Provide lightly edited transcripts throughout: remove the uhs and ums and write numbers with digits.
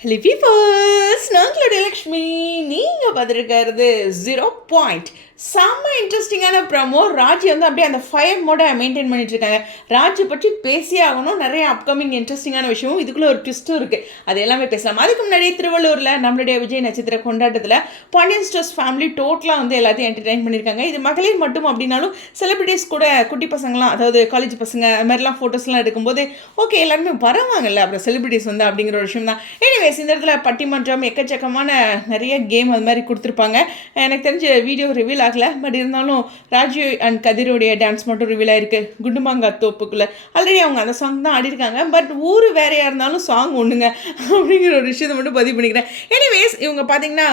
Hello peepers, நான் லக்ஷ்மி. நீங்கள் பார்த்துருக்கிறது 0 point. செம்ம இன்ட்ரெஸ்டிங்கான ப்ரமோ. ராஜி வந்து அப்படியே அந்த ஃபயர் மோட மெயின்டைன் பண்ணிட்டு இருக்காங்க. ராஜி பற்றி பேசியே ஆகணும். நிறைய அப்கமிங் இன்ட்ரெஸ்டிங்கான விஷயமும் இதுக்குள்ளே ஒரு ட்விஸ்ட்டும் இருக்குது. அது எல்லாமே பேசலாம். அதுக்கு முன்னாடி திருவள்ளூரில் நம்மளுடைய விஜய் நட்சத்திர கொண்டாட்டத்தில் பாண்டியன் ஸ்டோர்ஸ் ஃபேமிலி டோட்டலாக வந்து எல்லாத்தையும் என்டர்டைன் பண்ணியிருக்காங்க. இது மகளிர் மட்டும் அப்படின்னாலும் செலிபிரிட்டிஸ் கூட குட்டி பசங்களாம், அதாவது காலேஜ் பசங்க அது மாதிரிலாம் ஃபோட்டோஸ்லாம் எடுக்கும்போது ஓகே எல்லாருமே வரவாங்கல்ல, அப்புறம் செலிபிரிட்டிஸ் வந்து அப்படிங்கிற ஒரு விஷயம் தான். எனிவேஸ், இந்த இடத்துல பட்டிமன்றம் எக்கச்சக்கமான நிறைய கேம் அது மாதிரி கொடுத்துருப்பாங்க. எனக்கு தெரிஞ்ச வீடியோ ரிவீல் ஆகலை, பட் இருந்தாலும் ராஜு அண்ட் கதிரோடைய டான்ஸ் மட்டும் ரிவீல் ஆயிருக்கு. குண்டுமாங்கா தோப்புக்குள்ளே ஆல்ரெடி அவங்க அந்த சாங் தான் ஆடிருக்காங்க. பட் ஊர் வேறையாக இருந்தாலும் சாங் ஒன்றுங்க அப்படிங்கிற ஒரு விஷயத்தை மட்டும் பதிவு பண்ணிக்கிறேன். எனிவேஸ், இவங்க பார்த்தீங்கன்னா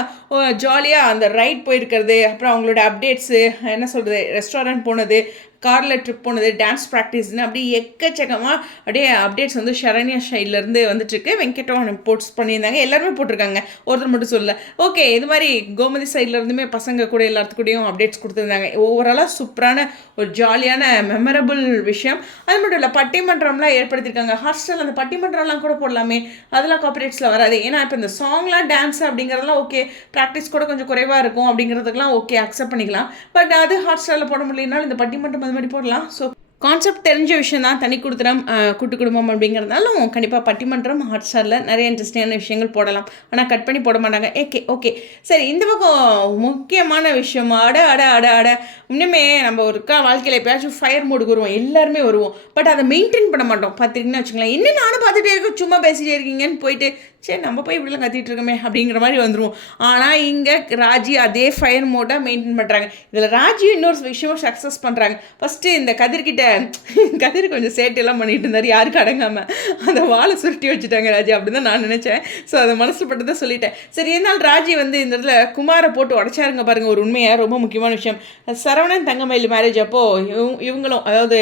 ஜாலியாக அந்த ரைட் போயிருக்கிறது, அப்புறம் அவங்களோட அப்டேட்ஸு, என்ன சொல்கிறது, ரெஸ்டாரண்ட் போனது, காரில் ட்ரிப் போனது, டான்ஸ் ப்ராக்டிஸ்னு அப்படியே எக்கச்சக்கமாக அப்படியே அப்டேட்ஸ் வந்து ஷரண்யா ஷைட்லேருந்து வந்துட்டுருக்கு. வெங்கட்ராமன் போஸ்ட் பண்ணியிருந்தாங்க. எல்லாருமே போட்டிருக்காங்க, ஒருத்தர் மட்டும் சொல்லலை. ஓகே, இது மாதிரி கோமதி சைட்லேருந்துமே பசங்க கூட எல்லாத்துக்கூடையும் அப்டேட்ஸ் கொடுத்துருந்தாங்க. ஓவராலாக சூப்பரான ஒரு ஜாலியான மெமரபிள் விஷயம். அது மட்டும் இல்லை, பட்டிமன்றம்லாம் ஏற்படுத்தியிருக்காங்க. ஹாஸ்டல் அந்த பட்டிமன்றம்லாம் கூட போடலாமே, அதெல்லாம் காப்பரேட்ஸில் வராது. ஏன்னா இப்போ இந்த சாங்லாம் டான்ஸ் அப்படிங்கிறதெல்லாம் ஓகே, ப்ராக்டிஸ் கூட கொஞ்சம் குறைவாக இருக்கும் அப்படிங்கிறதுக்கெலாம் ஓகே, அக்செப்ட் பண்ணிக்கலாம். பட் அது ஹாஸ்டலில் போட முடியலனாலும் இந்த பட்டிமன்றம் அது மாதிரி போடலாம். ஸோ கான்செப்ட் தெரிஞ்ச விஷயம் தான். தனி கொடுத்துடம் கூட்டு குடும்பம் அப்படிங்கிறதுனாலும் கண்டிப்பாக பட்டிமன்றம் ஹாட் ஸ்டாரில் நிறைய இன்ட்ரெஸ்டிங்கான விஷயங்கள் போடலாம். ஆனால் கட் பண்ணி போட மாட்டாங்க. ஓகே சரி. இந்த பக்கம் முக்கியமான விஷயம், அட இன்னுமே நம்ம ஒருக்கா வாழ்க்கையில் எப்பயாச்சும் ஃபயர் மூடுக்கு வருவோம், எல்லாருமே வருவோம். பட் அதை மெயின்டைன் பண்ண மாட்டோம். பார்த்துக்கிங்கன்னு வச்சுக்கலாம். இன்னும் நானும் பார்த்துட்டே இருக்கேன், சும்மா பேசிகிட்டே இருக்கீங்கன்னு போயிட்டு சரி நம்ம போய் இப்படிலாம் கத்திட்டு இருக்கோமே அப்படிங்கிற மாதிரி வந்துடுவோம். ஆனால் இங்கே ராஜி அதே ஃபயர் மோட்டாக மெயின்டைன் பண்ணுறாங்க. இதில் ராஜி இன்னொரு விஷயமும் சக்ஸஸ் பண்ணுறாங்க. ஃபஸ்ட்டு இந்த கதிர் கொஞ்சம் சேட்டையெல்லாம் பண்ணிட்டு இருந்தார், யாருக்கு அடங்காமல் அந்த வாழை சுருட்டி வச்சுட்டாங்க ராஜி. அப்படி தான் நான் நினச்சேன். ஸோ அதை மனசு பட்டதை சொல்லிட்டேன். சரி, இருந்தாலும் ராஜி வந்து இந்த இடத்துல குமாரை போட்டு உடச்சாருங்க பாருங்கள். ஒரு உண்மையாக ரொம்ப முக்கியமான விஷயம். சரவணன் தங்கமயில் மேரேஜ் அப்போது இவங்களும், அதாவது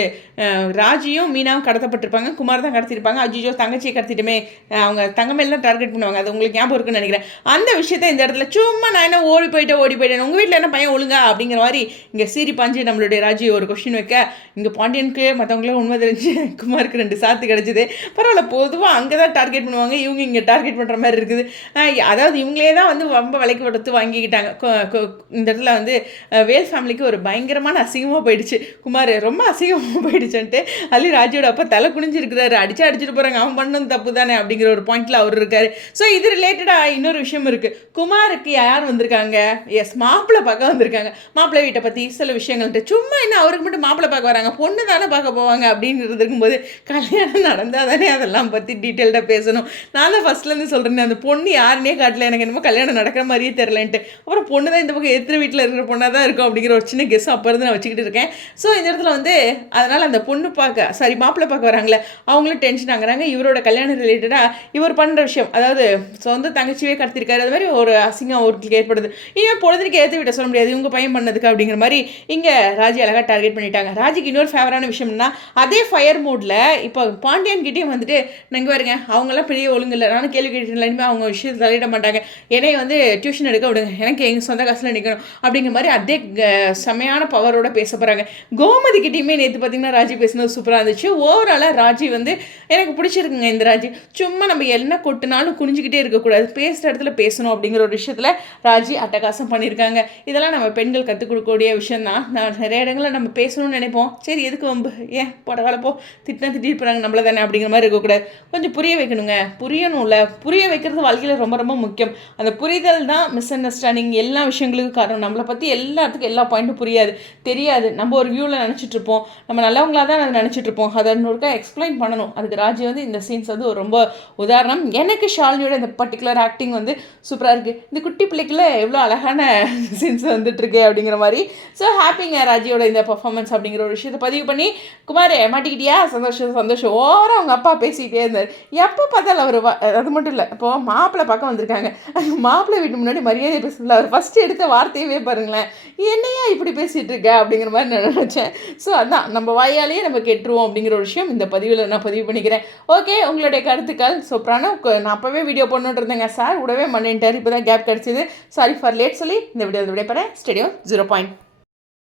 ராஜியும் மீனாவும் கடத்தப்பட்டிருப்பாங்க. குமார் தான் கடத்திருப்பாங்க. அஜிஜோ தங்கச்சியை கடத்திட்டுமே அவங்க தங்கமயில் தான் டார்கெட் பண்ணுவாங்க. அது உங்களுக்கு ஞாபகம் இருக்குன்னு நினைக்கிறேன். அந்த விஷயத்தை இந்த இடத்துல சும்மா நான் என்ன ஓடி போயிட்டேன் உங்கள் வீட்டில் என்ன பையன் ஒழுங்கா அப்படிங்கிற மாதிரி இங்கே சீரி பாஞ்சு நம்மளுடைய ராஜி ஒரு கொஸ்டின் வைக்க, இங்கே பாண்டியனுக்கு மற்றவங்களும் உண்மை தெரிஞ்சு குமாருக்கு 2 சாத்து கிடச்சிது. பரவாயில்ல, பொதுவாக அங்கே தான் டார்கெட் பண்ணுவாங்க, இவங்க இங்கே டார்கெட் பண்ணுற மாதிரி இருக்குது. அதாவது இவங்களே தான் வந்து ரொம்ப விலைக்கு கொடுத்து வாங்கிக்கிட்டாங்க. இந்த இடத்துல வந்து வேல் ஃபேமிலிக்கு ஒரு பயங்கரமான அசிங்கமாக போயிடுச்சு. குமார் ரொம்ப அசிங்கமாக போயிடுச்சுன்ட்டு அள்ளி ராஜியோட அப்பா தலை குனிஞ்சிருக்கிறாரு. அடிச்சுட்டு போகிறாங்க, அவன் பண்ணது தப்பு தானே அப்படிங்கிற ஒரு பாயிண்டில் அவர் இருக்கார். ஸோ இது ரிலேட்டடாக இன்னொரு விஷயம் இருக்குது. குமாருக்கு யார் வந்திருக்காங்க? எஸ், மாப்பிள்ளை பார்க்க வந்திருக்காங்க. மாப்பிள்ளை வீட்டை பற்றி சில விஷயங்கள்ட்டு சும்மா என்ன அவருக்கு மட்டும் மாப்பிள்ளை பார்க்க வராங்க, பொண்ணு தானே பார்க்க போவாங்க அப்படிங்கிறது இருக்கும்போது கல்யாணம் நடந்தால் தானே அதெல்லாம் பற்றி டீட்டெயில்டாக பேசணும். நான் தான் ஃபஸ்ட்லேருந்து சொல்கிறேன், அந்த பொண்ணு யாருன்னே காட்டல, எனக்கு என்னமோ கல்யாணம் நடக்கிற மாதிரியே தெரிலன்ட்டு. அப்புறம் பொண்ணு தான் இந்த பக்கம் எதிர் வீட்டில் இருக்கிற பொண்ணாக தான் இருக்கும் அப்படிங்கிற ஒரு சின்ன கெஸ் அப்போ இருந்து நான் வச்சுக்கிட்டு இருக்கேன். ஸோ இந்த இடத்துல வந்து அதனால் அந்த பொண்ணு மாப்பிள்ளை பார்க்க வராங்களே அவங்களும் டென்ஷன் ஆகுறாங்க. இவரோட கல்யாணம் ரிலேட்டடாக இவர் பண்ணுற விஷயம், அதாவது சொந்த தங்கச்சியே கடத்திருக்காரு, அது மாதிரி ஒரு அசிங்கம் அவருக்கு ஏற்படுது. இவன் பொழுதுக்கு ஏற்று விட்ட சொல்ல முடியாது, இவங்க பையன் பண்ணதுக்கு அப்படிங்கிற மாதிரி இங்கே ராஜி அழகாக டார்கெட் பண்ணிட்டாங்க. ராஜிக்கு இன்னொரு ஃபேவரான விஷயம்னா, அதே ஃபயர் மூடில் இப்போ பாண்டியன் கிட்டேயும் வந்துட்டு நீங்கள் பாருங்க, அவங்களாம் பெரிய ஒழுங்கு இல்லை, நானும் கேள்வி கேட்டுலாலுமே அவங்க விஷயத்தை தலையிட மாட்டாங்க, என்னை வந்து டியூஷன் எடுக்க விடுங்க, எனக்கு எங்கள் சொந்த காசில் நிற்கணும் அப்படிங்கிற மாதிரி அதே செமையான பவரோட பேச போகிறாங்க. கோமதி கிட்டேயுமே நேற்று பார்த்தீங்கன்னா ராஜி பேசினது சூப்பராக இருந்துச்சு. ஓவராலாக ராஜி வந்து எனக்கு பிடிச்சிருக்குங்க. இந்த ராஜி சும்மா நம்ம என்ன கொட்டினாலும் குனிஞ்சிக்கிட்டே இருக்கக்கூடாது, பேசுகிற இடத்துல பேசணும் அப்படிங்கிற ஒரு விஷயத்தில் ராஜி அட்டகாசம் பண்ணியிருக்காங்க. இதெல்லாம் நம்ம பெண்கள் கற்றுக் கொடுக்கக்கூடிய விஷயம் தான். நான் நிறைய இடங்களில் நம்ம பேசணும்னு நினைப்போம், சரி எதுக்கு வம்பு, ஏன் பரவாயில்லப்போ திட்டிட்டு போகிறாங்க நம்மள தானே அப்படிங்கிற மாதிரி இருக்கக்கூடாது. கொஞ்சம் புரிய வைக்கணுங்க, புரியணும்ல. புரிய வைக்கிறது வாழ்க்கையில் ரொம்ப ரொம்ப முக்கியம். அந்த புரிதல் தான் மிஸ் அண்டர்ஸ்டாண்டிங் எல்லா விஷயங்களுக்கும் காரணம். நம்மளை பற்றி எல்லாத்துக்கும் எல்லா பாயிண்ட்டும் தெரியாது. நம்ம ஒரு வியூவில் நினச்சிட்ருப்போம், நம்ம நல்லவங்களாக தான் அதை நினச்சிட்ருப்போம். அதை இன்னொருக்கா எக்ஸ்பிளைன் பண்ணணும். அதுக்கு ராஜி வந்து இந்த சீன்ஸ் வந்து ரொம்ப உதாரணம். எனக்கு ஷாலினியோட இந்த பர்டிகுலர் ஆக்டிங் வந்து சூப்பராக இருக்குது. இந்த குட்டி பிள்ளைக்குள்ள எவ்வளோ அழகான சீன்ஸ் வந்துட்டுருக்கு அப்படிங்கிற மாதிரி. ஸோ ஹாப்பிங்க ராஜியோட இந்த பர்ஃபார்மன்ஸ் அப்படிங்கிற ஒரு விஷயத்தை பதிவு பண்ணி, குமார் மாட்டிக்கிட்டியா, சந்தோஷம் ஓவராக அவங்க அப்பா பேசிக்கிட்டே இருந்தார். எப்போ பார்த்தாலும் அவர் அது மட்டும் இல்லை, இப்போது மாப்பிள்ளை பார்க்க வந்திருக்காங்க, மாப்பிள்ளை வீட்டு முன்னாடி மரியாதை பேசல, அவர் ஃபஸ்ட்டு எடுத்த வார்த்தையவே பாருங்களேன், என்னையா இப்படி பேசிகிட்டு இருக்க அப்படிங்கிற மாதிரி நான் நினச்சேன். ஸோ அதான் நம்ம வாயாலேயே நம்ம கெட்டுருவோம் அப்படிங்கிற ஒரு விஷயம் இந்த பதிவில் நான் பதிவு பண்ணிக்கிறேன். ஓகே, உங்களுடைய கருத்துக்கள். ஸோ பிரணவ் நான் அப்போவே வீடியோ போடணுன்ட்டு இருந்தேங்க சார், விடவே பண்ணிட்டார், இப்போ தான் கேப் கிடச்சிது, சாரி ஃபார் லேட் சொல்லி இந்த வீடியோ விடைபெறேன். Stadium 0 point.